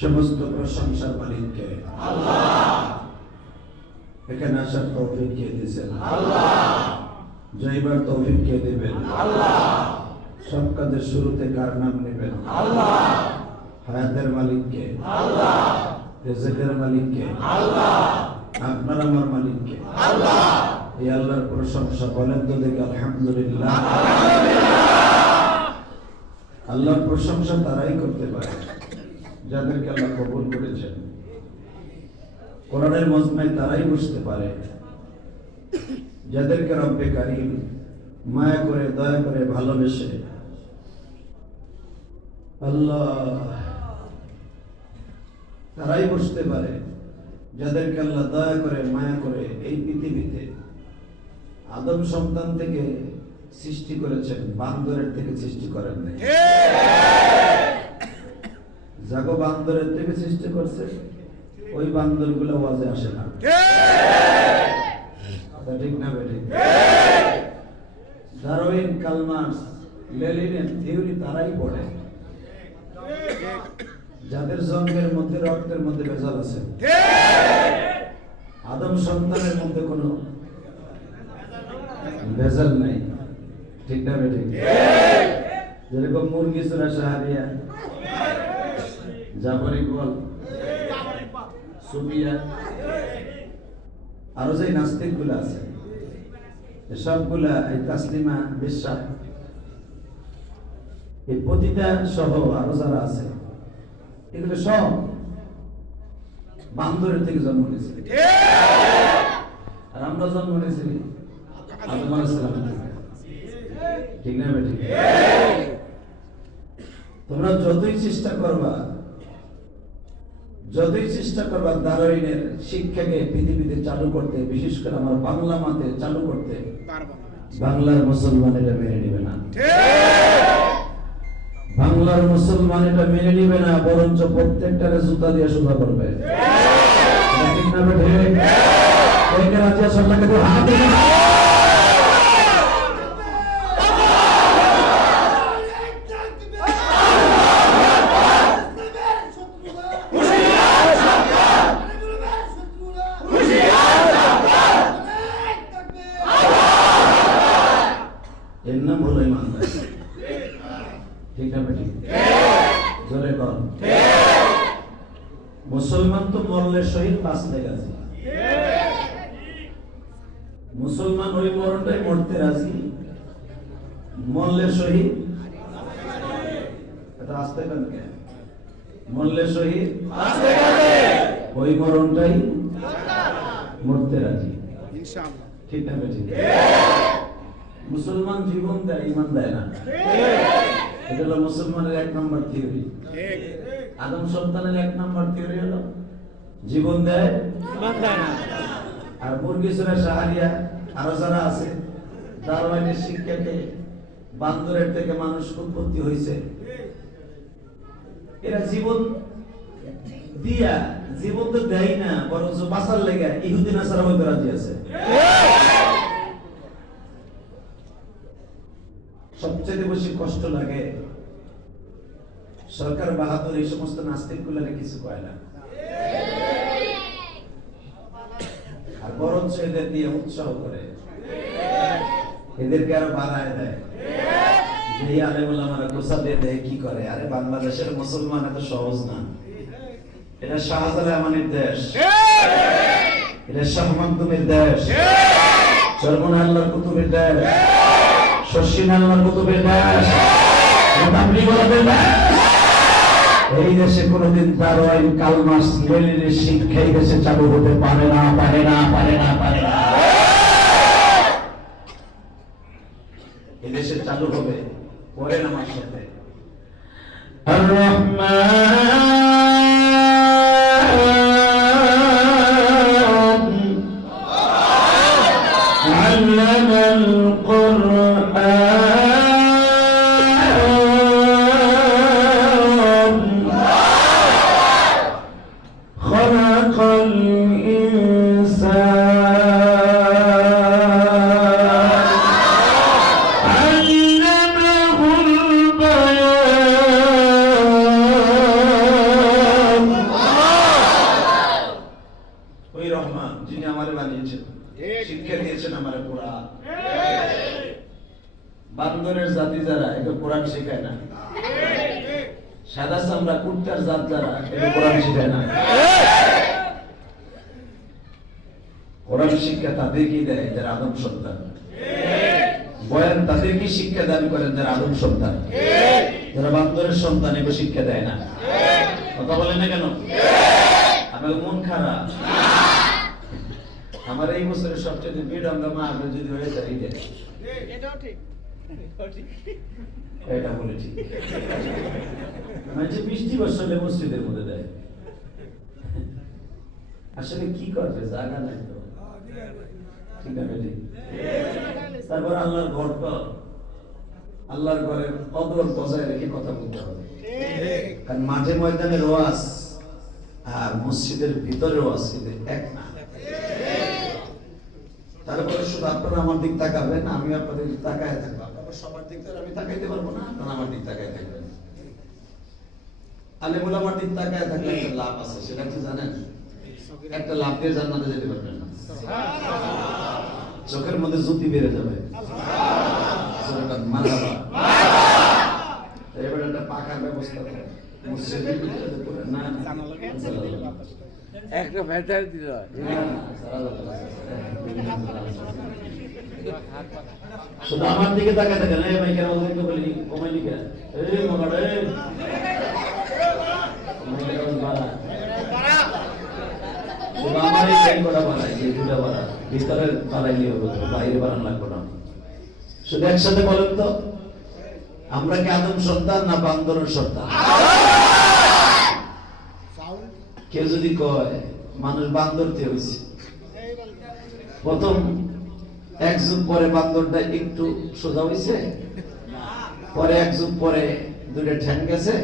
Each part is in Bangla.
সমস্ত প্রশংসার মালিককে আল্লাহ। এখানে আসার তৌফিক কে দিয়েছেন আল্লাহ। যাইবার তৌফিক কে দিবেন আল্লাহ। সব কাজের শুরুতে কার নাম নেবেন আল্লাহ। হায়াতের মালিককে আল্লাহ। রিজিকের মালিককে আল্লাহ। আপনার আমার মালিককে আল্লাহ। এই আল্লাহর প্রশংসা বলেন তো দেখি আলহামদুলিল্লাহ। আল্লাহর প্রশংসা তারাই করতে পারে যাদেরকে আল্লাহ কবুল করেছেন। কোরআনের মজমায় তারাই বুঝতে পারে যাদেরকে রব্বে কারীম মায়া করে দয়া করে ভালোবেসে আল্লাহ, তারাই বুঝতে পারে যাদেরকে আল্লাহ দয়া করে মায়া করে এই পৃথিবীতে আদম সন্তান থেকে সৃষ্টি করেছেন, বান্দরের থেকে সৃষ্টি করেন নাই। যাগো বান্দরের থেকে সৃষ্টি করছে, ওই বান্দর গুলো ওয়াজে আসে না, ঠিক না বেঠিক? ডারউইন, কালমার্স, লেনিনের থিওরি তারাই পড়ে যাদের জন্মের মধ্যে রক্তের মধ্যে ভেজাল আছে। আদম সন্তানের মধ্যে কোনো ভেজাল নাই, ঠিক না বেঠিক? যেরকম মুরগি চোরা শাহরিয়া, জাফর ইকবাল, সুফিয়া, আরো যে নাস্তিক গুলা আছে সবগুলা, এই তাসলিমা বিশ্বাস, এই প্রতিটা সহ আরো যারা আছে এগুলো সব বান্দরের থেকে জন্ম নিয়েছে। আর আমরা জন্ম নিয়েছি আদম আলাইহিস সালাম থেকে, ঠিক না বেঠিক? তোমরা যতই চেষ্টা করবা ডারউইনের শিক্ষাকে পৃথিবীতে চালু করতে, বিশেষ করে আমার বাংলা মাতে চালু করতে, বাংলার মুসলমান এটা মেনে নিবে না। বাংলার মুসলমান এটা মেনে নিবে না, বরঞ্চ প্রত্যেকটারে জুতা দিয়ে সোজা করবে, ঠিক না বেঠিক? এখানে আছে আল্লাহকে তো হাত দিন। এর নাম হলো ইমানদার, ঠিক না বেঠিক? জোরে কর। মুসলমান তো মরলে শহীদ, বাঁচতে রাজি। মুসলমান ওই মরণটাই মরতে রাজি, মরলে শহীদ। এটা আসতে পারেন কেন? মরলে শহীদ, ওই মরণটাই মরতে রাজি, ঠিক না বেঠিক? মুসলমান জীবন দেয়, ইমান দেয় না। এটা হলো মুসলমানের 1 নম্বর থিওরি। আদম সন্তানের 1 নম্বর থিওরি হলো জীবন দেয়, ইমান দেয় না। আর মুরগি চোরা শাহরিয়া আরো যারা আছে, ডারউইনের শিক্ষাকে বান্দরের থেকে মানুষ উৎপত্তি হয়েছে, এরা জীবন দিয়া, জীবন তো দেয় না, বরঞ্চ বাঁচার লেগে ইহুদি নাসারা হইতে রাজি আছে। সবচেয়ে বেশি কষ্ট লাগে সরকার বাহাদুর এই সমস্ত নাস্তিক গুলারে কিছু কয় না, আর বরঞ্চ এদের দিয়ে উৎসাহ করে, এদেরকে আরো বাড়ায় দেয়। যে আলেম ওলামারা গোসা দিয়ে দেয়, কি করে? আরে বাংলাদেশের মুসলমান এত সহজ না, এটা শাহজালাল আমানের দেশ, এটা শাহ মাকদুমের দেশ, চরমন আল্লাহর কুতুবের দেশ, শশীন আল্লাহর কুতুবের দেশ, তাবলীগের দেশ। এই দেশে কোনদিন ডারউইন, কালমার্স, লেনিনের শিক্ষা এই দেশে চালু হতে পারে না। এই দেশে চালু হবে, পরে আমার সাথে আর রহমান আল্লামাল কুরআন খালাকাল ইনসান শিক্ষা দিয়েছেন আমার কোরআন। বান্দরের জাতি যারা এটা কোরআন শেখায় না, সাদা চামড়া কুত্তার জাত যারা এটা কোরআন শেখায় না। কোরআন শিক্ষা তাদেরকেই দেয় যারা আদম সন্তান। বয়ান তাদেরকে শিক্ষা দান করেন যারা আদম সন্তান। যারা বান্দরের সন্তান এগুলো শিক্ষা দেয় না। কথা বলেন না কেন? আমার মন খারাপ। আমার এই বছরের সবচেয়ে বিড়ঙ্গা মা আপনি যদি হয়ে যায় এটাও ঠিক, এটা বলে ঠিক। মানে যে 20 বছর মসজিদের মধ্যে দেয়, আসলে কি করবে জায়গা নাই তো, ঠিক আছে ঠিক। তারপর আল্লাহর ঘর তো আল্লাহর ঘরের কদর বজায় রেখে কথা বলতে হবে। কারণ মাঠে ময়দানের ওয়াজ আর মসজিদের ভিতরে ওয়াজ কিন্তু এক না। তারপরে শুধু আপনারা আমার দিক তাকাবেন, আমি আপনাদের দিক তাকায় থাকবো। আপনারা সবার দিক থেকে আমি তাকাইতে পারবো না, আপনারা আমার দিক তাকায় থাকবেন। আলেমুল আমার দিক তাকায় থাকলে একটা লাভ আছে, সেটা কি জানেন? একটা লাভ দিয়ে জান্নাতে যেতে পারবেন না। চোখের মধ্যে জ্যোতি বেড়ে যাবে। মারহাবা। এবার একটা পাকার ব্যবস্থা করে মসজিদের ভিতরে করে না একটা ভেটার দিল। শুধু আমার দিকে তাকায় থাকেন, এই ভাই কেন ওদেরকে বলি কমাই লিখে এই মগাড়ে শুধু আমার এই টাইম কটা বাড়াই, এই দুটা বাড়া ভিতরের বাড়াইলে হবে, বাইরে বাড়ানো লাগবে না। শুধু একসাথে বলেন তো, আমরা কি আদম সন্তান না বান্দরের সন্তান? কেউ যদি কয় মানুষ বান্দর দিয়ে হয়েছে, প্রথম এক যুগ পরে বান্দরটা একটু সোজা হয়েছে, পরে এক যুগ পরে দুইটা ঠ্যাং গেছে,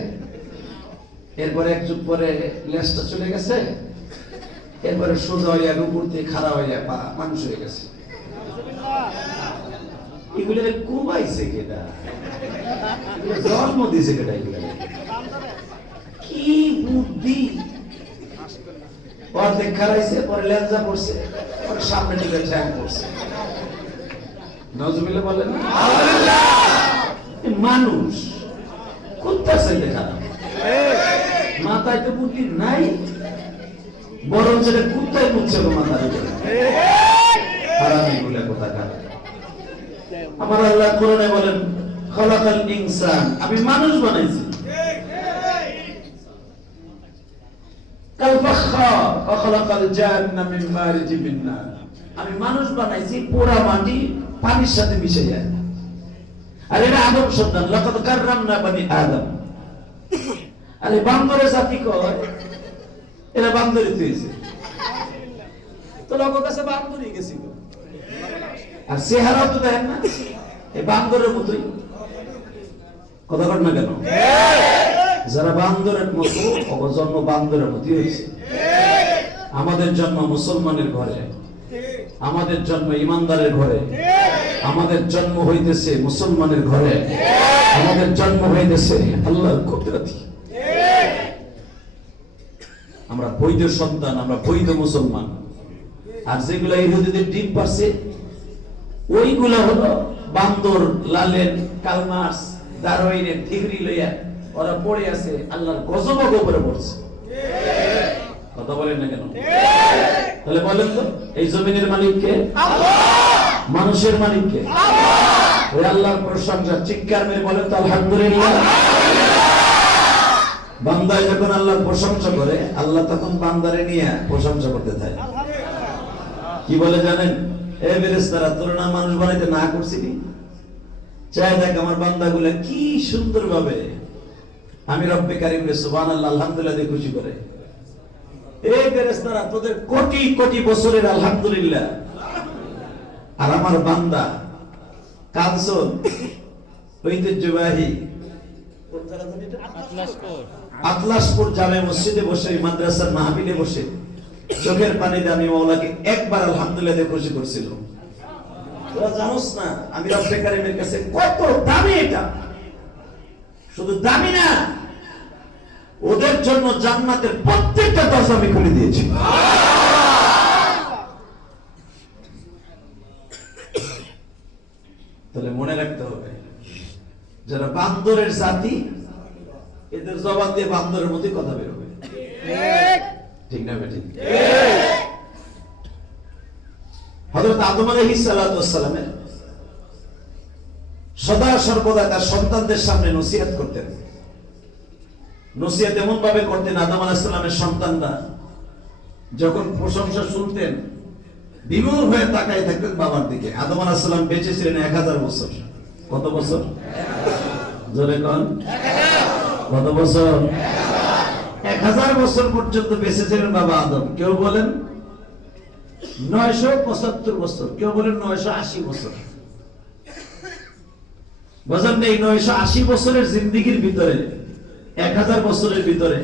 এরপরে এক যুগ পরে লেজটা চলে গেছে, এরপরে সোজা হইয়া উপর দিয়ে খাড়া হইয়া পা মানুষ হয়ে গেছে। এগুলো কুমাইছে কেটা, জন্ম দিয়েছে কেটা, এগুলো কি বুদ্ধি! অর্ধেক খারাইছে, পরে লেঞ্জা পড়ছে, পরে সামনে দিকে ঠ্যাং পড়ছে। নজমিলে বলেন মানুষ কুত্তার চাইতে খারাপ, মাথায় তো বুদ্ধি নাই, বরং যেটা কুত্তায় বুঝছে মাথার উপরে। হারামি বলে কথা খারাপ। আমার আল্লাহ কোরআনে বলেন খলাকাল ইনসান, আমি মানুষ বানাইছি। কাল ফাখা খলাকাল জান্না মিন মারিজি মিন নার, আমি মানুষ বানাইছি পোড়া মাটি পানির সাথে মিশে যায়। আর এটা আদম সন্তান, লাকাদ কাররামনা বানি আদম। আরে বান্দরের জাতি কয় এরা বান্দরই হয়েছে, তো লোকের কাছে বান্দরই গেছিল। আর চেহারাও তো দেখেন না, এই বান্দরের মতোই। কথা কর না কেন? যারা বান্দরের মতো, জন্ম বান্দরের মতোই হয়েছে। আমাদের জন্ম মুসলমানের ঘরে, আমাদের জন্ম ইমানদারের ঘরে, আমাদের জন্ম হইতেছে মুসলমানের ঘরে, আমাদের জন্ম হইতেছে আল্লাহর কুদরতি। আমরা বৈধ সন্তান, আমরা বৈধ মুসলমান। আর যেগুলা ইহুদিদের ডিম পারছে ওইগুলা হলো বান্দর, লালেন, কালমাস, দারোইনের থিগরি লইয়া ওরা পড়ে আছে, আল্লাহর গজব উপরে পড়ছে। কথা বলেন না কেন? তাহলে বলেন তো, এই জমিনের মালিক কে? মানুষের মালিক কে? ওই আল্লাহর প্রশংসা চিৎকার মেরে বলেন তো আলহামদুলিল্লাহ। বান্দায় যখন আল্লাহর প্রশংসা করে, আল্লাহ তখন বান্দারে নিয়ে প্রশংসা করতে থাকে। কি বলে জানেন? এ ফেরেশতারা, তোরা না মানুষ বানাইতে না করছিলি? চাই দেখ আমার বান্দাগুলা কি সুন্দর ভাবে আমি রব্বে কারিমকে সুবহানাল্লাহ আলহামদুলিল্লাহ দিয়ে খুশি করে। এই ফেরেশতারা, তোদের কোটি কোটি বছরের আলহামদুলিল্লাহ। আর আমার বান্দা কানসন ঐতিহ্যবাহী আতলাসপুর জামে মসজিদে বসে, মাদ্রাসার মাহফিলে বসে চোখের পানিতে আমি মাওলাকে একবার আলহামদুলিল্লাহ দিয়ে খুশি করছিল। তোরা জানোস না আমি রব্বে কারিমের কাছে কত দামি এটা? শুধু দামি না, ওদের জন্য জান্নাতের প্রত্যেকটা দরজা আমি খুলে দিয়েছি। বান্দরের জাতি, এদের জবান দিয়ে বান্দরের মধ্যে কথা বের হবে। ঠিক না বেঠিক? হযরত আদম আলাইহিস সালাতু ওয়াস সালামের সদা সর্বদা তার সন্তানদের সামনে নসিহত করতেন। নসিহত এমন ভাবে করতেন, আদম আলাইহিস সালামের সন্তানরা যখন প্রশংসা শুনতেন বিমূঢ় হয়ে তাকায় থাকতেন বাবার দিকে। আদম আলাইহিস সালাম বেঁচে ছিলেন 1000 বছর। কত বছর? জোরে কোন? কত বছর? 1000 বছর পর্যন্ত বেঁচে ছিলেন বাবা আদম। কেউ বলেন 975 বছর, কেউ বলেন 980 বছর। বুঝলেন? এই 980 বছরের জিন্দেগির ভিতরে 1000 বছরের ভিতরে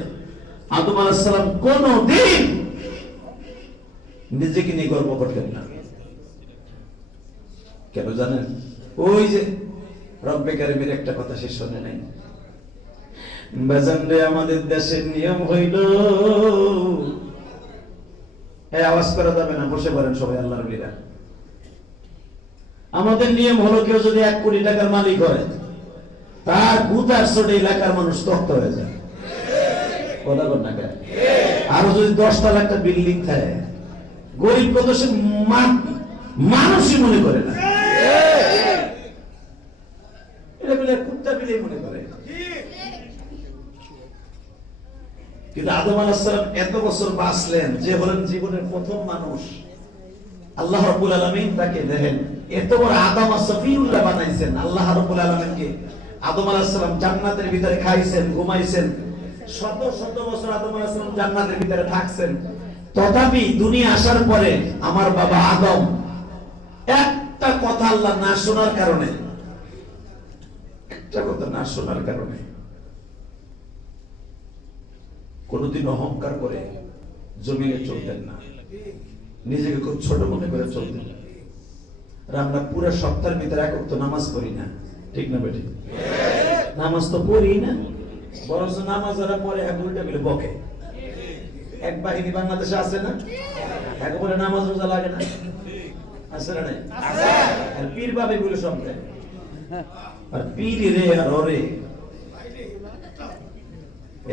আদম আলাইহিস সালাম কোনদিন নিজেকে নিয়ে গর্ব করতেন না। কেন জানেন? ওই যে রব্বে কারিমের একটা কথা শেষ শোনে নাই, বাজানরে আমাদের দেশের নিয়ম হইল, এই আওয়াজ করা যাবে না, বসে পড়েন সবাই আল্লাহর ওলিরা। আমাদের নিয়ম হলো কেউ যদি 1 কোটি টাকার মালিক হয় তার গুতার চোটে এলাকার মানুষ তক্ত হয়ে যায়। কথা বল না কেন? আরো যদি 10 তলা একটা বিল্ডিং থাকে, গরিব কত সে মানুষই মনে করে না, এটা বলে কুত্তা বিলে মনে করে। কিন্তু আদম আলাইহিস সালাম এত বছর বাঁচলেন, যে হলেন জীবনের প্রথম মানুষ। আল্লাহ রাব্বুল আলামিন তাকে দেখেন এত বড় আদম সফিউল্লাহ বানাইছেন। আল্লাহ রাব্বুল আলামিনকে আদম আলাইহিস সালাম জান্নাতের ভিতরে খাইছেন, ঘুমাইছেন, শত শত বছর আদম আলাইহিস সালাম জান্নাতের ভিতরে থাকছেন। তথাপি দুনিয়া আসার পরে আমার বাবা আদম একটা কথা আল্লাহ না শোনার কারণে, একটা কথা না শোনার কারণে কোনদিন অহংকার করে জমিনে চলতেন না, নিজেকে খুব ছোট মনে করে চলতেন। আমরা পুরো সপ্তাহের ভিতরে 1 ওয়াক্ত নামাজ পড়ি না, ঠিক না বেটি? নামাজ তো পড়ি না, বরং নামাজ যারা পড়ে এক উল্টা মিলে বকে। এক বাহিনী বাংলাদেশে আছে না, একেবারে নামাজ রোজা লাগে না, আছে না? আর পীর বাবা গুলো সব দেয়, আর পীর রে আর ওরে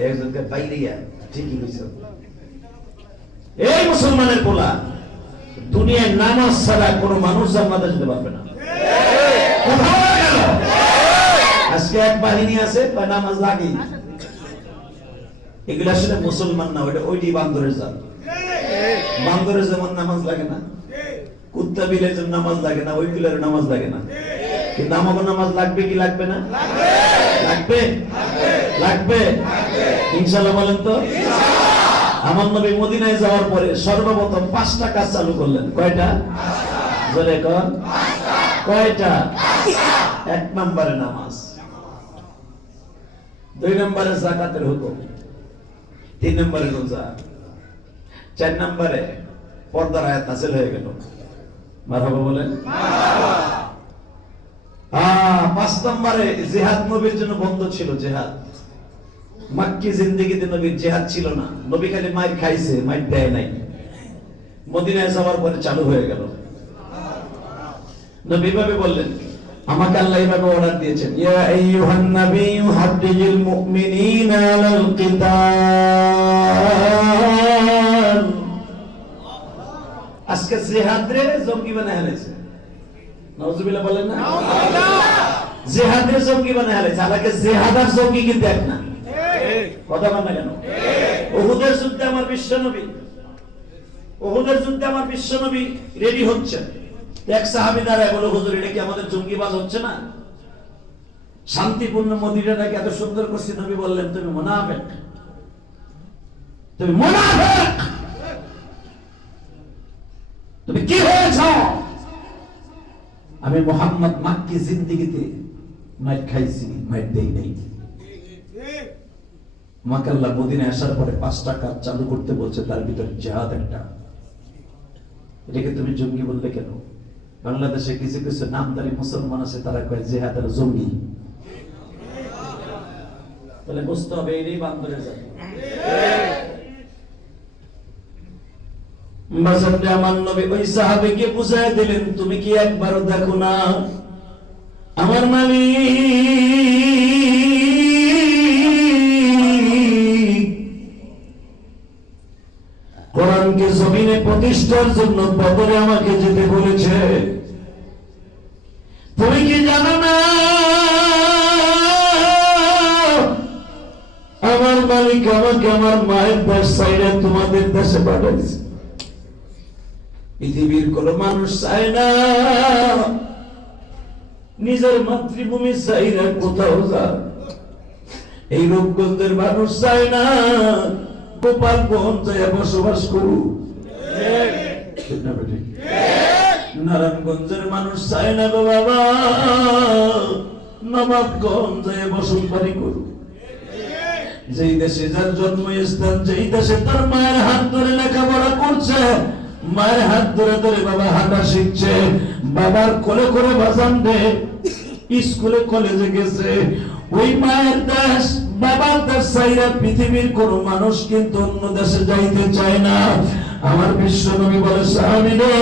একজনকে বাইরিয়া। ঠিকই কইছ। এই মুসলমানের পোলা, দুনিয়ায় নামাজ ছাড়া কোনো মানুষ জান্নাতে যেতে পারবে না। কোথাও গেল আজকে এক বাহিনী আছে বা নামাজ লাগে, এগুলো আসলে মুসলমান না, ওইটি বান্দরের জাত। বান্দরের যেমন নামাজ লাগে না, কুত্তা বিলের যেমন নামাজ লাগে না, ওইগুলোর নামাজ লাগে না। কিন্তু আমাকে নামাজ লাগবে কি লাগবে না? লাগবে, লাগবে ইনশাআল্লাহ। বলেন তো। আমার নবী মদিনায় যাওয়ার পরে সর্বপ্রথম 5টা কাজ চালু করলেন। কয়টা? জোরে কোন? কয়টা? 1 নম্বরে নামাজ, 2 নম্বরে যাকাতের হুকুম, 3 নম্বরে রোজা, 4 নম্বরে পর্দার আয়াত নাযিল হয়ে গেল। মারহাবা বলেন। 5 নম্বরে জিহাদ নবীর জন্য বন্ধ ছিল। জিহাদ মক্কি জিন্দেগিতে নবীর জিহাদ ছিল না, নবী খালি মাইর খাইছে, মাইর দেয় নাই। মদিনায় যাওয়ার পরে চালু হয়ে গেল। নবী ভাবে বললেন, আমাকে আল্লাহ এইভাবে অর্ডার দিয়েছেন, ইয়া আইয়ুহান নাবিয়্যু হাদ্দিজিল মুমিনিনা আলাল কিতাল। আজকে জিহাদরে জঙ্গি বানায় ফেলেছে। নাউজুবিল্লাহ বলেন না? জিহাদরে জঙ্গি বানায় ফেলেছে। আলাকে জিহাদ আর জঙ্গি কিন্তু এক না। কথা বলেন না কেন? উহুদের যুদ্ধে আমার বিশ্বনবী, উহুদের যুদ্ধে আমার বিশ্বনবী রেডি হচ্ছে। এক সাহাবী দাঁড়ায় বলে, হুজুর এটা কি আমাদের জঙ্গিবাজ হচ্ছে না? শান্তিপূর্ণ মদিনাটাকে এত সুন্দর করছি। নবী বললেন, তুমি মুনাফিক, তুমি মুনাফিক, তুমি কি হয়েছ? আমি মুহাম্মদ মক্কি জিন্দেগিতে মাইর খাইছি, মাইর দেই নাই। আমাকে আল্লাহ মদিনায় আসার পরে 5টা কাজ চালু করতে বলছে, তার ভিতরে জিহাদ একটা। এটাকে তুমি জঙ্গি বললে কেন? বাংলাদেশে কিছু কিছু নামদারি মুসলমান আছে, তারা কয় জিহাদ আর জঙ্গি। তাহলে বুঝতে হবে এই বান্দরের জাত। বাসাতে আমার নবী ওই সাহাবীকে বুঝায় দিলেন, তুমি কি একবারও দেখো না আমার মালিক ইসলামকে জমিনে প্রতিষ্ঠার জন্য বদরে আমাকে যেতে বলেছে। তুমি কি জানো না আমার মালিক আমাকে আমার মায়ের দেশ চাইলে তোমাদের দেশে পাঠাইছে। পৃথিবীর কোন মানুষ চায় না নিজের মাতৃভূমি চাই না কোথাও যা। এই রূপগঞ্জের মানুষ চায় না গোপালগঞ্জ যায় বসবাস করুক। নারায়ণগঞ্জের মানুষ চায় না গো বাবা নবাবগঞ্জ যায় বসবাস করুক। যেই দেশে যার জন্মস্থান, যেই দেশে তার মায়ের হাত ধরে লেখাপড়া করছে, মায়ের হাত ধরে ধরে বাবা হাঁটা শিখছে, বাবার কোলে করে বাজান দে স্কুলে কলেজে গেছে, ওই মায়ের দেশ বাবার দেশ চাইরা পৃথিবীর কোন মানুষ কিন্তু অন্য দেশে যাইতে চায় না। আমার বিশ্ব নবী বলে সাহাবী রে,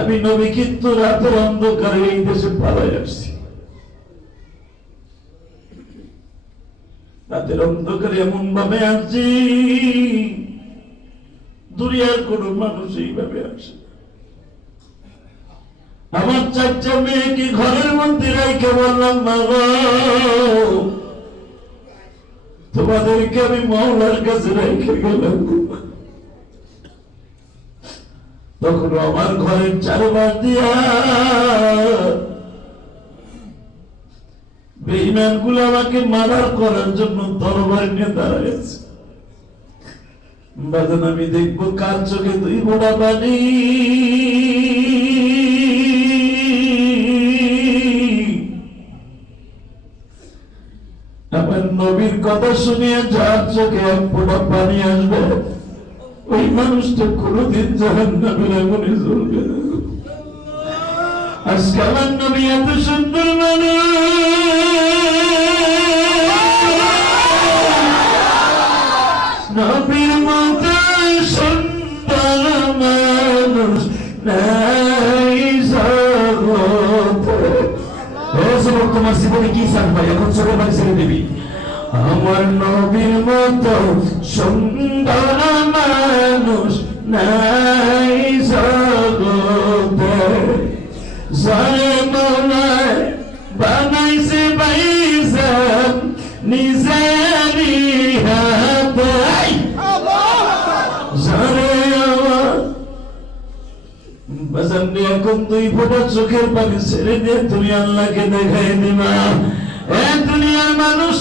আমি নবী কিন্তু রাতের অন্ধকারে এই দেশে পালাই আসছি। রাতের অন্ধকারে এমন ভাবে আসছি দুনিয়ার কোন মানুষ এইভাবে আসে। আমার চারটা মেয়েকে ঘরের মধ্যে রেখে বললাম বাবা তোমাদেরকে আমি মওলার কাছে রেখে গেলাম। তখন আমার ঘরের চারপাশ দিয়া বেঈমান গুলো আমাকে মারার করার জন্য তরবারি নিয়ে দাঁড়াইছে। বাজান আমি দেখবো কার চোখে দুই ফোঁটা পানি। আমার নবীর কথা শুনিয়ে যার চোখে এক ফোঁটা পানি আসবে ওই মানুষটা কোনদিন জাহান্নামের আগুনে জ্বলবে না। আজকে আমার নবী এত সুন্দর মানুষ, নবীর মতো সুন্দর মানুষ নাই জগতে। তোমার জীবনে কি চান ভাই? এখন চোখের বাড়ি ছেড়ে দিবি। আমার নবীর মতো সুন্দর মানুষ নাই জগতে, যারে মৌলায় বানাইছে বাইজান নিজেরই হাতে, যারে আমার বাজান এখন দুই ফোঁটা চোখের পানি ছেড়ে দিয়ে তুমি আল্লাহকে দেখাই দিবা। এ দুনিয়ার মানুষ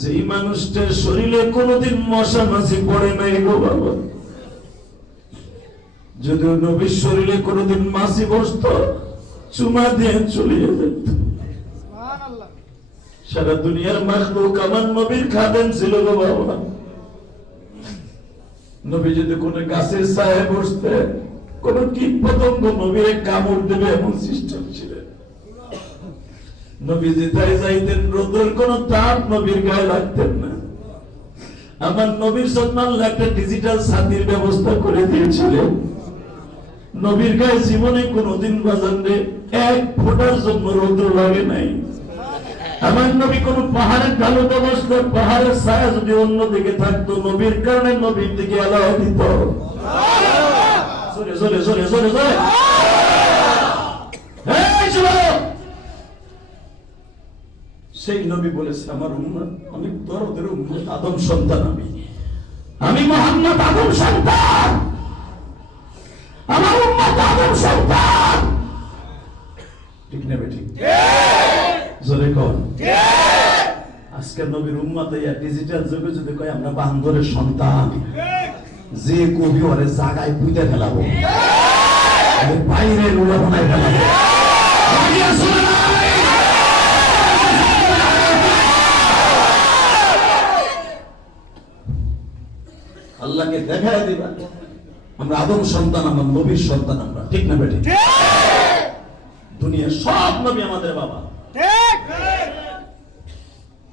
যেই মানুষটার শরীরে কোনদিন মশা মাছি পড়ে নাই গো বাবা, যদিও নবীর শরীরে কোনদিন মাছি বসত চুমা দিয়ে চলিয়ে যেত। সারা দুনিয়ার মাখলুক আমার নবীর খাদেম ছিল গো বাবা। নবী যদি কোন গাছের ছায়ে বসতে কোন কীট পতঙ্গ নবীরে কামড় দেবে এমন সিস্টেম ছিল। নবী যেটাই যাইতেন রোদের কোন তাপ নবীর গায়ে লাগতেন না। আমার নবীর সম্মান একটা ডিজিটাল ছাতির ব্যবস্থা করে দিয়েছিলেন। নবীর গায়ে জীবনে কোনদিন বাজারে এক ফোঁটার জন্য রৌদ্র লাগে নাই। আমার নবী কোন পাহাড়ের ঢালুতে বসলে পাহাড়ের ছায়া যদি অন্য দিকে থাকতো নবীর কারণে নবীর দিকে আলো দিত। জোরে জোরে জোরে জোরে জোরে সেই নবী বলেছে আমার উম্মত অনেক দরদের উম্মত, আদম সন্তান আমি মুহাম্মদ আদম সন্তান, আমার উম্মত আদম সন্তান। ঠিক না বেটি? জোরে কর। আজকে নবীর উম্মত এই ডিজিটাল যুগে যদি কয় আমরা বান্দরের সন্তান, যে কবি ওরে জায়গায় পুঁতে ফেলাবো, বাইরে উড়াবনায় ফেলাবো। আল্লাহকে দেখায় দিবা আমরা আদম সন্তান, আমার নবীর সন্তান আমরা। ঠিক না বেটি? দুনিয়ার সব নবী আমাদের বাবা।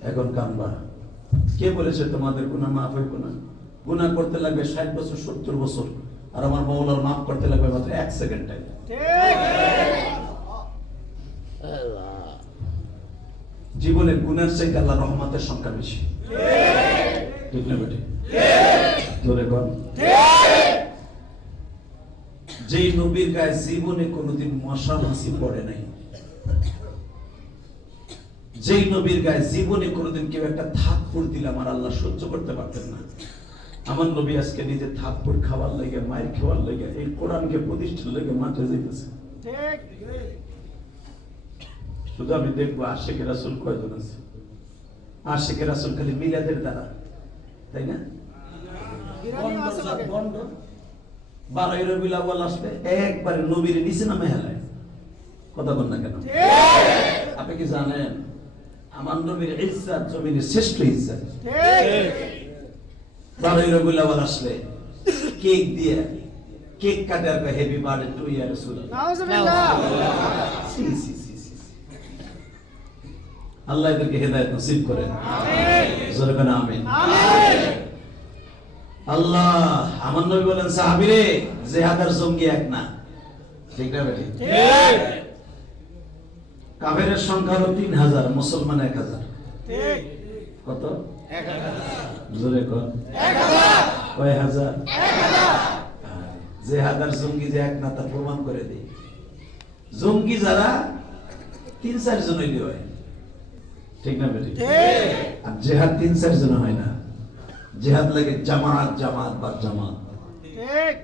এখন কানবা, কে বলেছে তোমাদের গুনাহ মাফ হইব না? গুনাহ করতে লাগবে 60 বছর 70 বছর, আর আমার মাওলার মাফ করতে লাগবে মাত্র 1 সেকেন্ড টাইম। জীবনের গুণের চাইতে আল্লাহ রহমতের সংখ্যা বেশি। ঠিক না বেটি? ধরে কর। যেই নবীর গায়ে জীবনে কোনোদিন মশা মাছি পড়ে নাই, যেই নবীর গায়ে জীবনে কোনোদিন কেউ একটা থাপ্পড় দিলে আমার আল্লাহ সহ্য করতে পারতেন না, আমার নবী আজকে নিজে থাপ্পড় খাওয়ার লাগে, মায়ের খাওয়ার লাগে, এই কোরআনকে প্রতিষ্ঠার লাগে মাঠে যাইতেছে। শুধু আমি দেখবো আশিকে রাসূল কয়জন আছে। আশিকে রাসূল খালি মিলাদের দ্বারা, তাই না? 12 রবিউল আউয়াল আসলে একবারে নবীর নিচে নামে হেলায়। কথা বল না কেন? আপনি কি জানেন আমার নবীর ইজ্জত জমিনের শ্রেষ্ঠ ইজ্জত। 12 রবিউল আউয়াল আসলে কেক দিয়ে কেক কাটে আর হ্যাপি বার্থডে টু ইয়া রাসূলুল্লাহ। নাউজুবিল্লাহ। আল্লাহ এদেরকে হেদায়েত নসিব করেন। আমিন। জোরে বলেন আমিন। আমিন। আল্লাহ আমার নবী বলেন সাহাবীরে জিহাদের জঙ্গি এক না। ঠিক না বেটি? ঠিক। কাফেরের সংখ্যা হলো 3000, মুসলমান 1000। ঠিক। কত? 1000। জোরে কর। 1000। কয় হাজার? 1000। জিহাদের জঙ্গি যে এক না তা প্রমাণ করে দেই। জঙ্গি যারা 3-4 জনই হয়। ঠিক না বেটি? ঠিক। আর জিহাদ 3-4 জন হয় না। জিহাদ লাগে জামাত জামাত বা জামাত। ঠিক।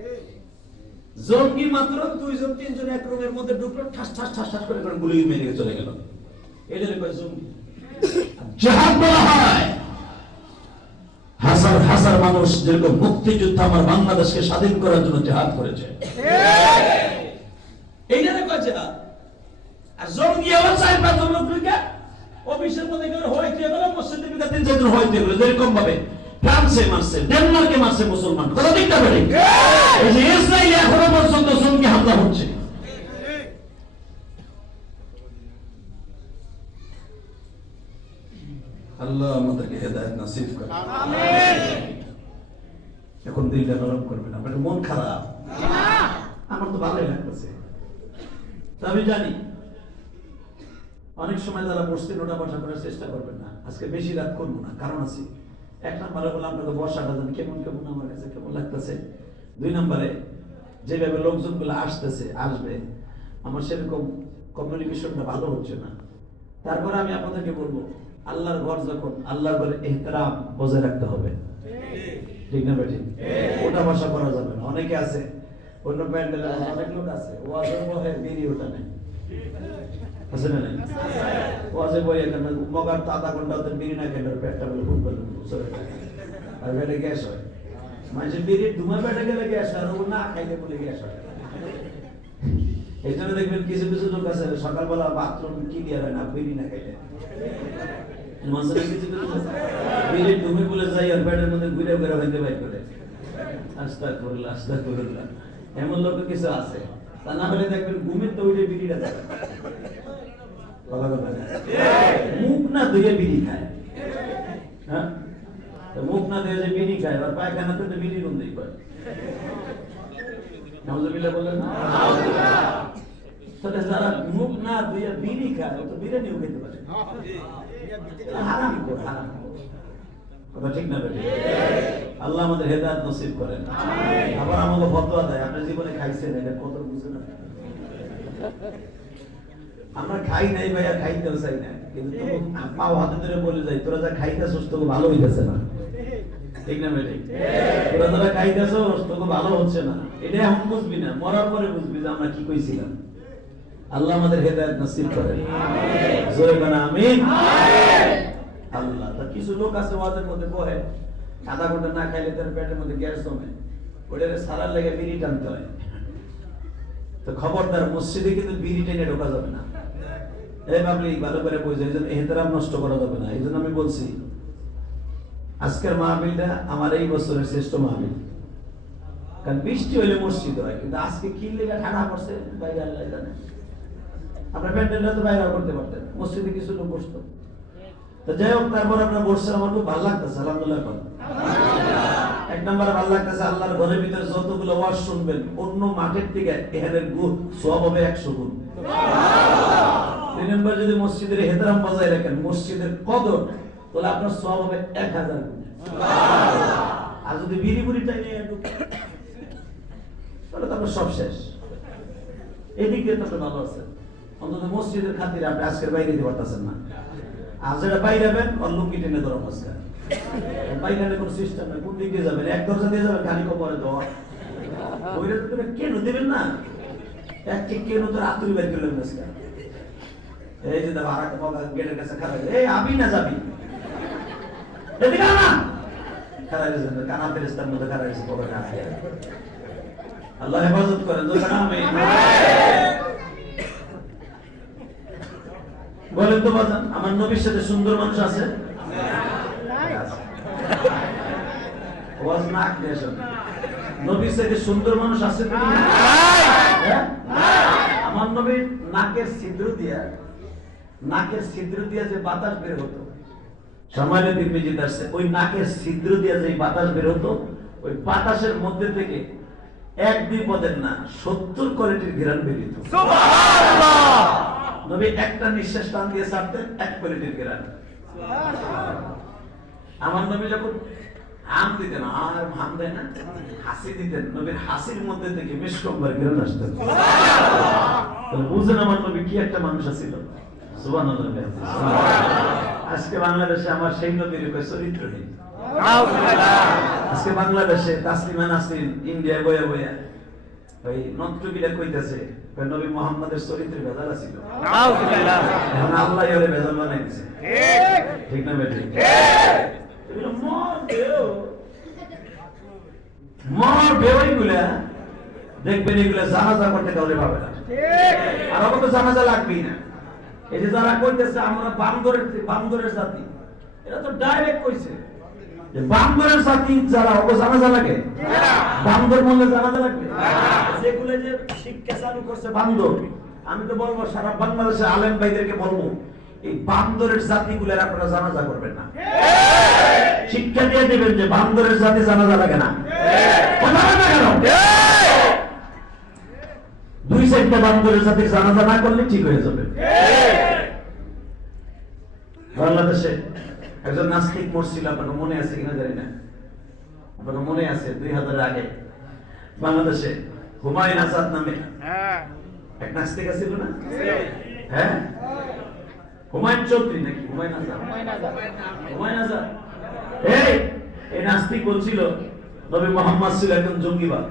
জঙ্গি মাত্র 2 জন 3 জন এক রুমের মধ্যে ঢুকলো, ঠাস ঠাস ঠাস ঠাস করে গুলি মেরে চলে গেল। এটারে কয় জঙ্গি। জিহাদ বলা হয় হাজার হাজার মানুষ যেরকম মুক্তিযুদ্ধ আমার বাংলাদেশকে স্বাধীন করার জন্য জিহাদ করেছে। ঠিক। এইটারে কয় জিহাদ। আর জঙ্গি আবার 4-5 জন লোক ঢুকে অফিসের মধ্যে গেলে হইতে গেল, মসজিদে গিয়ে 3-4 জন হইতে গেল, যেরকম ভাবে ফ্রান্সে মারছে, ডেনমার্কে মারছে মুসলমান। কথা ঠিক না বেটি? এই যে ইসরায়েল এখনো পর্যন্ত জঙ্গি হামলা হচ্ছে। আল্লাহ আমাদেরকে হেদায়েত নসিব করেন। আমিন। এখন দিলটা নরম করবেন, আপনার মন খারাপ? না, আমার তো ভালোই লাগতেছে। আমি জানি অনেক সময় যারা বসতে নোটা বসা করার চেষ্টা করবেন না। আজকে বেশি রাত করবো না, কারণ আছে। 1 নম্বরে বলে আপনাকে বসাটা জানি কেমন কেমন আমার কাছে কেমন লাগতেছে। 2 নম্বরে যেভাবে লোকজনগুলো আসবে আমার সেরকম কমিউনিকেশনটা ভালো হচ্ছে না। তারপরে আমি আপনাদেরকে বলবো আল্লাহর ঘর যখন, আল্লাহর ঘরে ইহতিরাম বজায় রাখতে হবে। ঠিক না বেটি? ওটা বসা করা যাবে না। অনেকে আছে অন্য প্যান্ডেলে অনেক লোক আছে ওয়াজের বহে বিড়ি ওটা নেই, আছে না? নাই ওয়াজে বই এখানে মগার তো 1/2 ঘন্টা ওদের বিড়ি না খেলে পেটটা বলে ফুট বলে আর পেটে গ্যাস হয়। মানুষের বিড়ি ধুমা পেটে গেলে গ্যাস হয়, আর ও না খাইলে বলে গ্যাস হয়। এই জন্য দেখবেন কিছু কিছু লোক আছে সকালবেলা বাথরুম কি দিয়ে হয় না, বিড়ি না খাইলে। বিড়ি ধুমে বলে যাই আর পেটের মধ্যে ঘুরে ঘুরে হইতে বাইর করে। আস্তাগফিরুল্লাহ আস্তাগফিরুল্লাহ। এমন লোক কিছু আছে, তা না হলে দেখবেন ঘুমের তো উঠে বিড়িটা দেয়। মুখ না ধুয়ে বিড়ি খায়। হ্যাঁ, মুখ না ধুয়ে যে বিড়ি খায় আর পায়খানাতে তো বিড়ি বন্ধই করে। নাউজুবিল্লাহ বলেন না? তাহলে যারা মুখ না ধুয়ে বিড়ি খায় তো বিরিয়ানিও খেতে পারে। হারাম করে, হারাম। কথা ঠিক না বেটি? আল্লাহ আমাদের হেদায়েত নসিব করেন। আবার আমাকে ফতোয়া দেয়, আপনি জীবনে খাইছেন এটা কত বুঝেন না। আমরা খাই নাই ভাইয়া, খাইতেও চাই না, কিন্তু পাও হাতে ধরে বলে যাই তোরা যা খাইতেছস তোকে ভালো হইতেছে না। ঠিক না বেটি? তোরা যারা খাইতেছস তোকে ভালো হচ্ছে না, এটা এখন বুঝবি না, মরার পরে বুঝবি যে আমরা কি কইছিলাম। আল্লাহ আমাদের হেদায়েত নসিব করেন। আমিন। জোরে বলেন আমিন। আমিন। আল্লাহ তা কিছু লোক আছে ওয়াজের মধ্যে বহে 1/2 ঘন্টা না খাইলে তার পেটের মধ্যে গ্যাস জমে, ওটারে সারার লেগে বিড়ি টানতে হয়। তো খবরদার মসজিদে কিন্তু বিড়ি টেনে ঢোকা যাবে না। এই পাবলিক ভালো করে বুঝে, এই জন্য ইহতিরাম নষ্ট করা যাবে না। এই জন্য আমি বলছি আজকের মাহফিলটা আমার এই বছরের শ্রেষ্ঠ মাহফিল। কারণ বৃষ্টি হলে মসজিদ হয়, কিন্তু আজকে কি লেগে ঠান্ডা পড়ছে বাইরে আল্লাহ জানে। আপনার প্যান্ডেলটা তো বাইরে করতে পারতেন, মসজিদে কিছু লোক বসতো। তো যাই হোক, তারপর আপনার বসছেন, আমার খুব ভালো লাগতেছে। আলহামদুলিল্লাহ। 1 নম্বরে ভালো লাগতেছে আল্লাহর ঘরের ভিতরে যতগুলো ওয়াজ শুনবেন অন্য মাঠের থেকে এখানের সওয়াব হবে 100 গুণ। 2 নম্বর যদি মসজিদের ইহতিরাম বজায় রাখেন, মসজিদের কদর, তাহলে আপনার সওয়াব হবে 1000 গুণ। আর যদি বিড়ি বুড়ি টাইনে তাহলে তো আপনার সব শেষ। এদিক দিয়ে তো আপনি ভালো আছেন, অন্তত মসজিদের খাতিরে আপনি আজকের বাইরে দিতে পারতেছেন না। আর যেটা বাইরে যাবেন ওর লুঙ্গি টেনে ধরো মাঝখান, বাইরে কোনো সিস্টেম নেই, কোন দিক দিয়ে যাবেন, এক দরজা দিয়ে যাবেন, খালি কপরে দেওয়া ওইটা তো কেন দেবেন না, এক কেন তো রাত্রি বের করলেন মাঝখান। এই যে দেখো আরেকটা মগা গেটের কাছে খারাপ, এই আবি না যাবি, এদিকে না খারাপ হয়েছে, কানা ফেরেস্তার মধ্যে খারাপ হয়েছে, পকেট খারাপ। আল্লাহ হেফাজত করেন, বলেন তো বাজান, আমার নবীর সাথে সুন্দর মানুষ আছে? নবীর সাথে সুন্দর মানুষ আছে? আমার নবীর নাকের ছিদ্র দিয়া যে বাতাস বের হতো, সামান্য তিরমিজি দার্সে, ওই নাকের ছিদ্র দিয়া যে বাতাস বের হতো, ওই বাতাসের মধ্যে থেকে 1-2 পদের না 70 কোয়ালিটির ঘ্রাণ বেরিত। নবী একটা নিঃশ্বাস টান দিয়ে ছাড়তেন, 1 কোয়ালিটির ঘ্রাণ। আমার নবী যখন হাম দিতেন, আর হাম দেয় না, হাসি দিতেন, নবীর হাসির মধ্যে থেকে মিশকম্বার ঘ্রাণ আসতেন। বুঝেন আমার নবী কি একটা মানুষ ছিল। সুবহানাল্লাহ। আজকে বাংলাদেশে আমার সেই নবীর চরিত্র নেই। আজকে বাংলাদেশে তাসলিমা নাসরিন ইন্ডিয়া বয়া বয়া ওই নট্টকিটা কইতাছে নবী মুহাম্মদের চরিত্রে ভেজাল ছিল, এখন আল্লাহ এর ভেজাল বানাই দিয়েছে। ঠিক না বেঠিক? এগুলো মর বেওই গুলা দেখবেন, এগুলা জানাজা করতে কাউরে পাবে না, আর আমাকে জানাজা লাগবেই না। এই যে যারা কইতেছে আমরা বান্দরের জাতি, এরা তো ডাইরেক্ট কইছে যে বান্দরের জাতি যারা, ওকে জানাজা লাগে? বান্দর বললে জানাজা লাগবে? যেগুলো যে শিক্ষা চালু করছে বান্দর, আমি তো বলবো সারা বাংলাদেশের আলেম ভাইদেরকে বলবো, এই বান্দরের জাতিগুলোর আপনারা জানাজা করবেন না। শিক্ষা দিয়ে দেবেন যে বান্দরের জাতি জানাজা লাগে না। কেন 2-4টা বান্দরের জাতির জানাজা না করলে ঠিক হয়ে যাবে। বাংলাদেশে একজন নাস্তিক মরছিল, আপনার মনে আছে কিনা জানি না, আপনার মনে আছে 2000 আগে বাংলাদেশে হুমায়ুন আজাদ নামে এক নাস্তিক ছিল না? হ্যাঁ, হুমায়ুন চৌধুরী নাকি হুমায়ুন আজাদ। এই নাস্তিক বলছিল নবী মুহাম্মদ ছিল একজন জঙ্গিবাদ।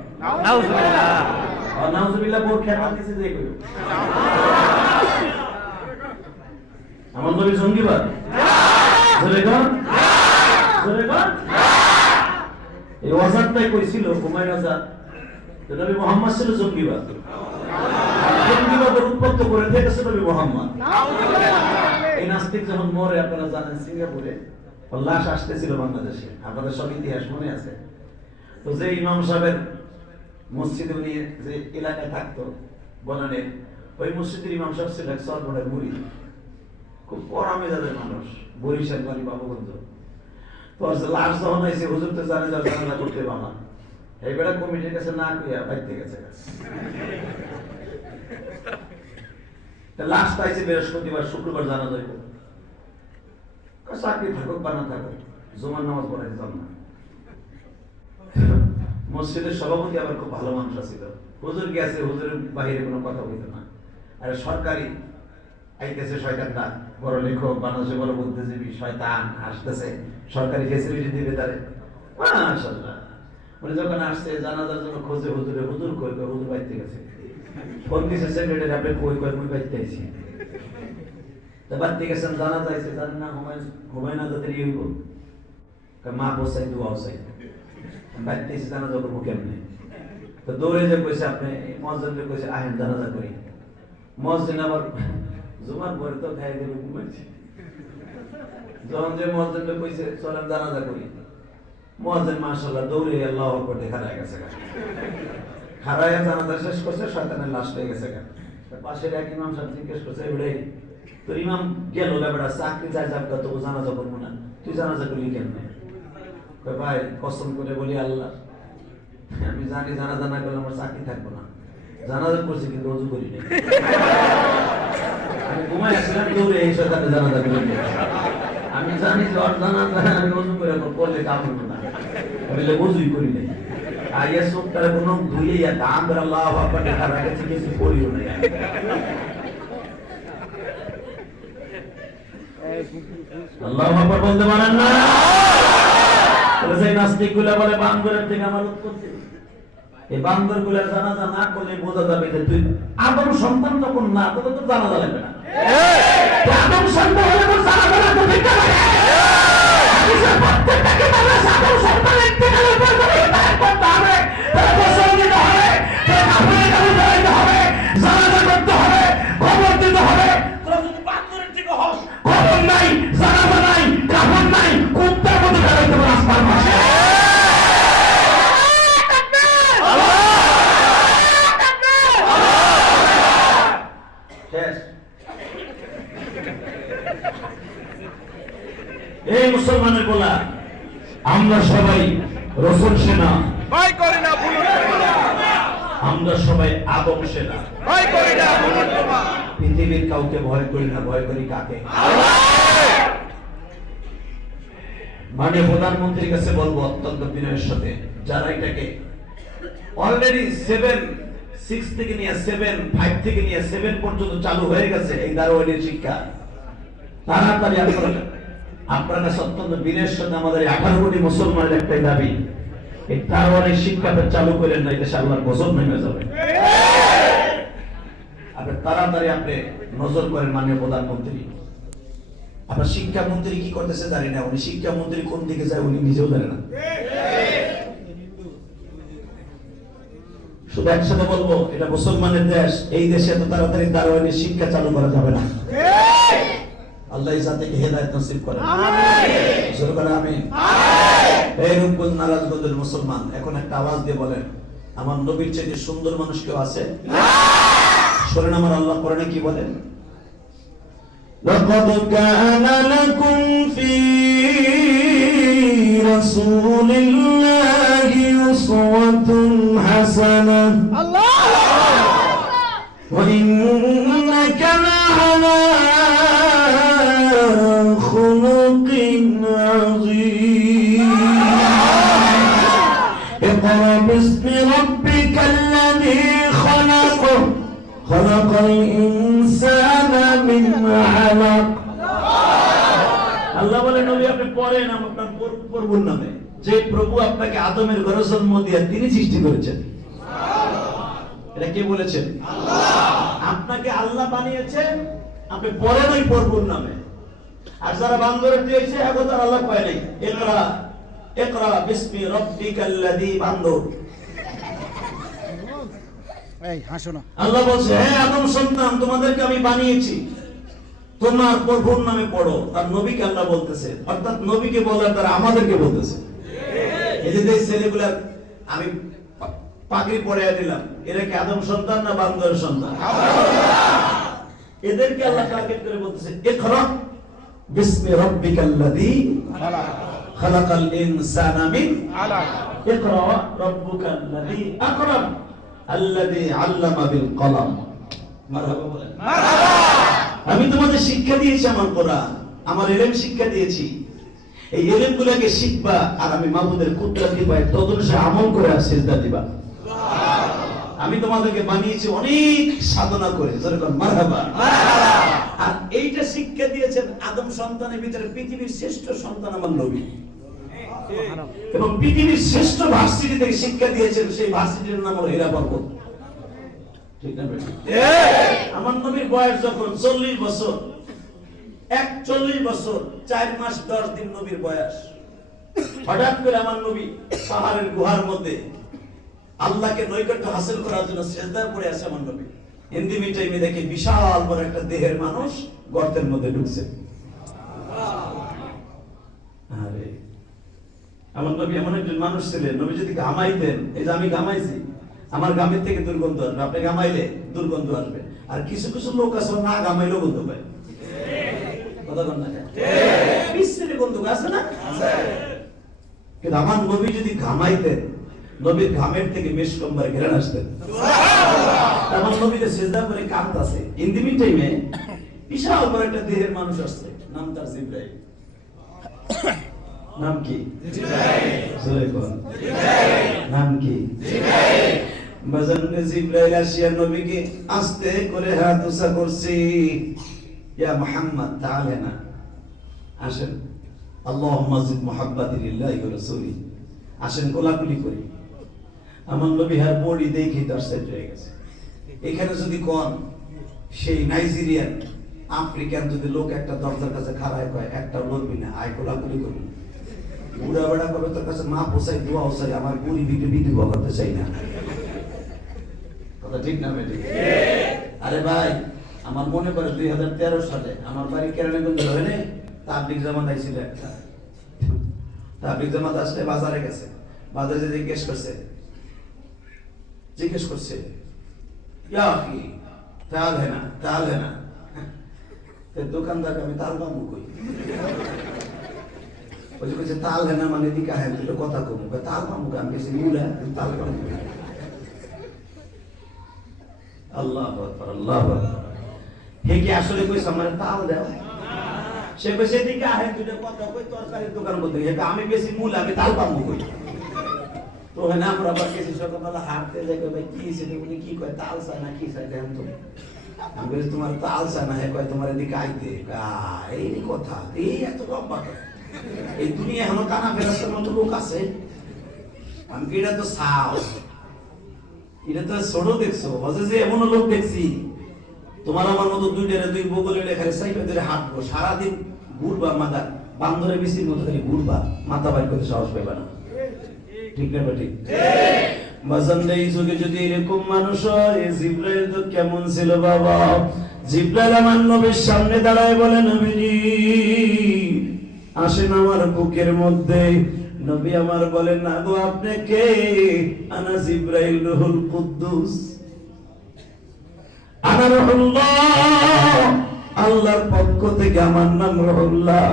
নাউজুবিল্লাহ বোর খেলা দিয়েছে যে কইও আমার নবী জঙ্গিবাদ। এই ওয়াজারটাই কইছিল হুমায়ুন আজাদ, নবী মুহাম্মদ ছিল জঙ্গিবাদ। জঙ্গিবাদের উৎপত্তি করে দিয়েছে নবী মুহাম্মদ। এই নাস্তিক যখন মরে, আপনারা জানেন সিঙ্গাপুরে লাশ আসতেছিল বাংলাদেশে, আপনাদের সব ইতিহাস মনে আছে। তো যে ইমাম সাহেবের মসজিদে উনি যে এলাকায় থাকতো বনানে, ওই মসজিদের ইমাম সাহেব ছিল এক সরবরের মুরিদ, খুব কড়া মেজাজের মানুষ, বরিশাল বাড়ি বাবুগঞ্জ। তো লাশ যখন আইছে, হুজুর তো জানাজা করতে পারলাম, এই বেড়া কমিটির কাছে না কইয়া বাইতে গেছে। লাশ পাইছে বৃহস্পতিবার, শুক্রবার জানাজা হইব। চাকরি থাকুক বা না থাকুক, জুমার নামাজ পড়াই যেতাম না। মসজিদের সভাপতি আবার খুব ভালো মানুষ আছিল, হুজুর গেছে, হুজুরের বাহিরে কোনো কথা বলতো না। আর সরকারি আইতেছে শয়তানটা, বড় লেখক, বাংলাদেশে বড় বুদ্ধিজীবী শয়তান আসতেছে, সরকারি ফেসিলিটি দিবে তারে, মাশাআল্লাহ। মানে যখন আসছে জানাজার জন্য খোঁজে হুজুরে, হুজুর কই, হুজুর বাইতে গেছে। ফোন দিছে সেক্রেটারি, আপনি কই, মুই বাইতে আইছি। বাড়তে গেছেন, জানাজা আইছে, জানেন না হুমায়ুন আজাদের ইয়ে হইব, মা বসাই দোয়া চাই, বাড়তে এসে জানাজা করবো কেমনে? তো দৌড়ে যে কইছে, আপনি মসজিদে কইছে আহেন জানাজা করি। মসজিদ আবার জুমার পরে তো খাই দেবে ঘুমাইছি, যখন যে মসজিদে কইছে চলেন জানাজা করি, মসজিদ মাশাআল্লাহ দৌড়ে আল্লাহু আকবার খাড়ায় গেছে, খাড়ায় জানাজা শেষ করছে, শয়তানের লাশ হয়ে গেছে। পাশের এক ইমাম সাহেব জিজ্ঞেস করছে, এবারে তোর ইমাম গেল ব্যাপারটা, চাকরি চাই যাবো, তো জানাজা করবো না, তুই জানাজা করলি কেমনে? ভাই কসম করে বলি আল্লাহ, আমি জানি জানাজা না করলে আমার চাকরি থাকবো না, জানাজা করছি কিন্তু অজু করি নাই। আমি ঘুমাই আসলাম দৌড়ে এই সরকারে জানাজা করে দিয়েছি। আমি জানি যে ওর জানাজা আমি ওযু করে করলে কাম হবে না, বলে ওযুই করি নাই। আইয়া সপ্তাহে কোনো ধুইয়া দাম করে আল্লাহু আকবার দেখার আগে থেকে কিছু করিও না। আল্লাহু আকবার বলতে পারেন না? তাহলে সেই নাস্তিকগুলা বলে বান্দরের থেকে আমার উৎপত্তি। এই বান্দরগুলার জানাজা না করলে বোঝা যাবে যে তুই আদম সন্তান যখন না, তখন তো জানাজা লাগবে না। আদম সন্তান হলে তোর জানাজা লাগবে ঠিক আছে? হাদিসের প্রত্যেকটাকে মানুষ আদম সন্তানের ইন্তেকালের পর করে ইবাদত করতে হবে, তার গোসল দিতে হবে, তার কাফনে কাফন পরাইতে হবে, জানাজা করতে হবে, কবর দিতে হবে। তোরা যদি বান্দরের থেকে হস, কবর নাই, জানাজা নাই, কাফন নাই, কুত্তার মতো বেড়াইতে পারে আসমান মাসে। এই মুসলমানের বলা, আমরা সবাই রসুল সেনা ভয় করি না বুলুন তোমার, আমরা সবাই আদম সেনা ভয় করি না বুলুন তোমার। পৃথিবীর কাউকে ভয় করি না, ভয় করি কাকে? মাননীয় প্রধানমন্ত্রীর কাছে বলবো অত্যন্ত বিনয়ের সাথে, যারা এটাকে অলরেডি 6 থেকে নিয়ে 5 থেকে নিয়ে 7 পর্যন্ত চালু হয়ে গেছে এই দারওয়ানের শিক্ষা, তাড়াতাড়ি আপনার কাছে অত্যন্ত বিনয়ের সাথে আমাদের 18 কোটি মুসলমানের একটাই দাবি, এই দারওয়ানের শিক্ষাটা চালু করেন না, দেশে আল্লাহর গজব নেমে যাবে। আপনি তাড়াতাড়ি আপনি নজর করেন মাননীয় প্রধানমন্ত্রী। আপনার শিক্ষামন্ত্রী কি করতেছে জানি না, উনি শিক্ষামন্ত্রী কোন দিকে যায় উনি নিজেও জানে না। শুধু একসাথে বলবো, এটা মুসলমানের দেশ, এই দেশে এত তাড়াতাড়ি দারওয়ানের শিক্ষা চালু করা যাবে না। আল্লাহ জাতিকে হেদায়েত নসিব করেন, আমিন। জোরে বলেন আমিন। এই রূপগঞ্জ নারায়ণগঞ্জের মুসলমান এখন একটা আওয়াজ দিয়ে বলেন, আমার নবীর চেয়ে সুন্দর মানুষ কেউ আছে? শোনেন আমার আল্লাহ কোরআনে কি বলেন, লাকাদ কানা লাকুম ফি রাসূলিল্লাহি উসওয়াতুন হাসানাহ ওয়া ইন্নাকা লা'আলা খুলুকিন আযীম। ইকরা বিসমি রাব্বিকাল্লাযী খলাক খলাকাল ইনসানা মিন আলাক। আল্লাহ বলে নবী আপনি পড়েন আপনার প্রভুর নামে, যে প্রভু আপনাকে আদমের ঘরে জন্ম দিয়ে তিনি সৃষ্টি করেছেন। এটা কে বলেছেন? আল্লাহ। আপনাকে আল্লাহ বানিয়েছেন, আপনি পড়েন ওই প্রভুর নামে। আর যারা বান্দরের দিয়েছে এখন তার আল্লাহ কয় নাই ইকরা ইকরা বিসমি রাব্বিকাল্লাযী বান্দর। এই হাসো না। আল্লাহ বলছে, হে আদম সন্তান তোমাদেরকে আমি বানিয়েছি, তোমার প্রভুর নামে পড়ো। আর নবীকে আল্লাহ বলতেছে, অর্থাৎ নবীকে বলার দ্বারা আমাদেরকে বলতেছে। এই যে ছেলেগুলা আমি পাগড়ি পরিয়ে দিলাম, এরা কি আদম সন্তান না বান্দরের সন্তান? এদেরকে আল্লাহ টার্গেট করে বলতেছে, ইকরা বিসমি রাব্বিকাল্লাযী খালাকাল ইনসানা মিন আলাক ইকরা রাব্বুকাল্লাযী আকরাম আল্লাযী আল্লামা বিল কলম। মারহাবা বলেন, মারহাবা। আমি তোমাদের শিক্ষা দিয়েছি আমার কোরআন, আমার ইলম শিক্ষা দিয়েছি, এই ইলমগুলোকে শিখবা আর আমি মাবুদের কুদরত দিবাই তদনুসারে আমল করে আর সিজদা দিবা। আমি তোমাদেরকে বানিয়েছি অনেক সাধনা করে, যেরকম মারহাবা মারহাবা। আর এইটা শিক্ষা দিয়েছেন আদম সন্তানের ভিতরে পৃথিবীর শ্রেষ্ঠ সন্তান আমার নবী, এবং পৃথিবীর শ্রেষ্ঠ ভার্সিটি থেকে শিক্ষা দিয়েছেন, সেই ভার্সিটির নাম হলো হীরা পর্বত। ঠিক না বেটা? আমার নবীর বয়স যখন 40 বছর, 41 বছর 4 মাস 10 দিন নবীর বয়স, হঠাৎ করে আমার নবী পাহাড়ের গুহার মধ্যে আল্লাহকে নৈকট্য হাসিল করার জন্য সিজদায় পড়ে আছে। আমার নবী ইন্দিমি টাইমে দেখে বিশাল বড় একটা দেহের মানুষ গর্তের মধ্যে ঢুকছে। আরে আমার নবী এমন একজন মানুষ ছিলেন, নবী যদি ঘামাইতেন, এই যে আমি ঘামাইছি, আমার ঘামের থেকে দুর্গন্ধ আসবে, আপনি ঘামাইলে দুর্গন্ধ আসবে। আর কিছু কিছু লোক আছে না ঘামাইলেও গন্ধ পায়, কথা বল না? বিশ্বের গন্ধ আছে না? কিন্তু আমার নবী যদি ঘামাইতেন, নবীর ঘামের থেকে মেশকম্বার ঘেরান আসতেন। আমার নবীতে সিজদা করে কাঁদতাছে, ইন দি মিন টাইমে বিশাল বড় একটা দেহের মানুষ আসছে, নাম তার জিব্রাইল। নাম কি? নাম কি? বাজারে জিব্রাইল আসিয়া নবীকে আস্তে করে হাত উঁচা করছি, ইয়া মুহাম্মদ তাআলানা, আসেন, আল্লাহুম্মা জিদ মুহাব্বাতি লিল্লাহি ওয়া রাসূলি, আসেন কোলাকুলি করি। আমার নবী হার বডি দেখে তার সেট হয়ে গেছে। এখানে যদি কোন সেই নাইজেরিয়ান আফ্রিকান যদি লোক একটা দরজার কাছে খাড়ায় কয় একটা লড়বি না, আয় কোলাকুলি করবি, বুড়া বেড়া কবে তোর কাছে মা পোষাই দোয়া ওসাই, আমার বুড়ি বিটে বিধি করতে চাই না। কথা ঠিক না বেটি? আরে ভাই, আমার মনে পড়ে 2013 সালে আমার বাড়ি কেরানীগঞ্জ হয়নি, তাবলিগ জামাত আইছিল একটা। তাবলিগ জামাত আসলে বাজারে গেছে, বাজারে যে জিজ্ঞেস করছে ইয়া আখি তাল है ना তো দোকানদার আমি তাল পাবো কই? ওই যে কইছে তাল है ना মানে দিকা হ্যাঁ দুটো কথা কমু, তাল পাবো আমি কিছু মুলা তাল পাবো। আল্লাহু আকবার, আল্লাহু আকবার। হে কি আসলে কই সামনে তাল দাও? সে কইছে দিকা হ্যাঁ দুটো কথা কই, তরকারির দোকান বলতে এটা আমি বেশি মূল, আমি তাল পাবো কই? তো হয় না আমরা আবার কিছু সকালবেলা হাঁটতে যাই, ভাই কি সেটা উনি কি কয় তাল চায় না কি চায় দেখেন তো, আমি বলছি তোমার তাল চায় না, হ্যাঁ কয় তোমার এদিকে আইতে, এই কথা, এই এত লম্বা এই দুনিয়া এখনো কানা ফেরাস্তার মতো লোক আছে। আমি কি এটা তো সাও, এটা তো ছোট দেখছো, বলছে যে এমনও লোক দেখছি তোমার আমার মতো দুই বগলে লেখারে সাইডে ধরে হাঁটবো সারাদিন, ঘুরবা মাথা বান্দরে বেশির মতো খালি ঘুরবা, মাথা বাইর করতে সাহস পাইবা না। ঠিক না ঠিক? বাজানদের এই যুগে যদি এরকম মানুষ হয়, জিব্রাইল তো কেমন ছিল বাবা। জিব্রাইল আমার নবীর সামনে দাঁড়ায় বলে, নবীজি আসেন আমার বুকের মধ্যে। নবী আমার বলেন, না গো আপনি কে? আনা জিব্রাইল রুহুল কুদ্দুস, আনা রুহুল্লাহ, আল্লাহর পক্ষ থেকে আমার নাম রুহুল্লাহ।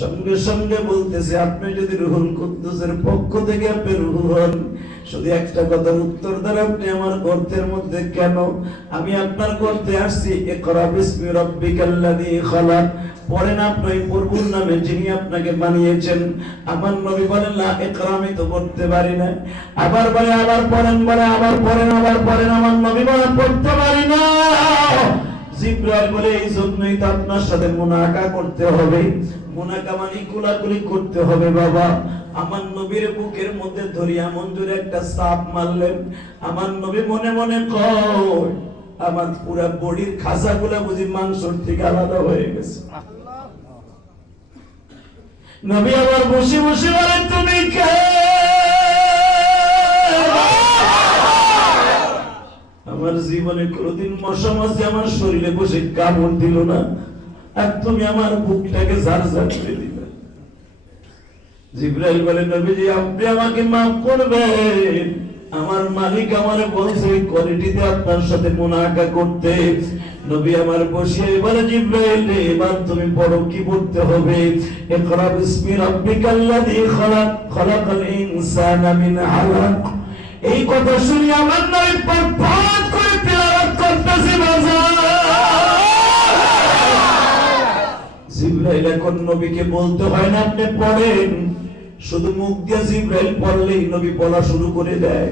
সঙ্গে সঙ্গে বলতেছে, আপনি যদি রুহুল কুদ্দুসের পক্ষ থেকে আপনি রূহ হন, শুধু একটা কথার উত্তর দেন, আপনি আমার গর্তের মধ্যে কেন? আমি আপনার গর্তে আসছি, ইকরা বিসমি রাব্বিকাল্লাযী খালাক, পড়েন আপনার প্রভুর নামে যিনি আপনাকে বানিয়েছেন। আমার নবী বলেন, লা ইকরা, আমি তো পড়তে পারি না। আবার বলে, আবার পড়েন, বলে আবার পড়েন, আবার পড়েন। আমার নবী বলে, পড়তে পারি না। জিব্রাইল বলে, এই জন্যই তো আপনার সাথে মুনাকা করতে হবে। মুনাকা মানে কোলাকুলি করতে হবে বাবা। আমার নবীর বুকের মধ্যে ধরিয়া মঞ্জুর একটা সাপ মারলেন। আমার নবী মনে মনে কয়, আমার পুরা বডির খাসাগুলা বুঝি মাংসর থেকে আলাদা হয়ে গেছে। নবী আবার বসে বসে বলেন, তুমি কে? আমার জীবনে কোনদিন মশা মাছি আমার শরীরে বসে কামড় দিল না, আর তুমি আমার বুকটাকে ঝাড়ঝাড় করে দিলে। জিব্রাইল বলে, নবীজি আপনি আমাকে মাফ করবেন, আমার মালিক আমারে বলছে এই কোয়ালিটিতে আপনার সাথে মুনাকা করতে। নবী আমার বসিয়ে বলে, জিব্রাইল এবার তুমি পড়ো, কি পড়তে হবে? ইকরা বিসমি রাব্বিকাল্লাযী খালাক, খালাকাল ইনসানা মিন আলাক। এই কথা শুনে আমার নবী পড় করে তেলাওয়াত করতেছে বাজার। জিব্রাইল এখন নবীকে বলতে হয় না আপনি পড়েন, শুধু মুখ দিয়ে জিব্রাইল পড়লেই নবী পড়া শুরু করে দেয়।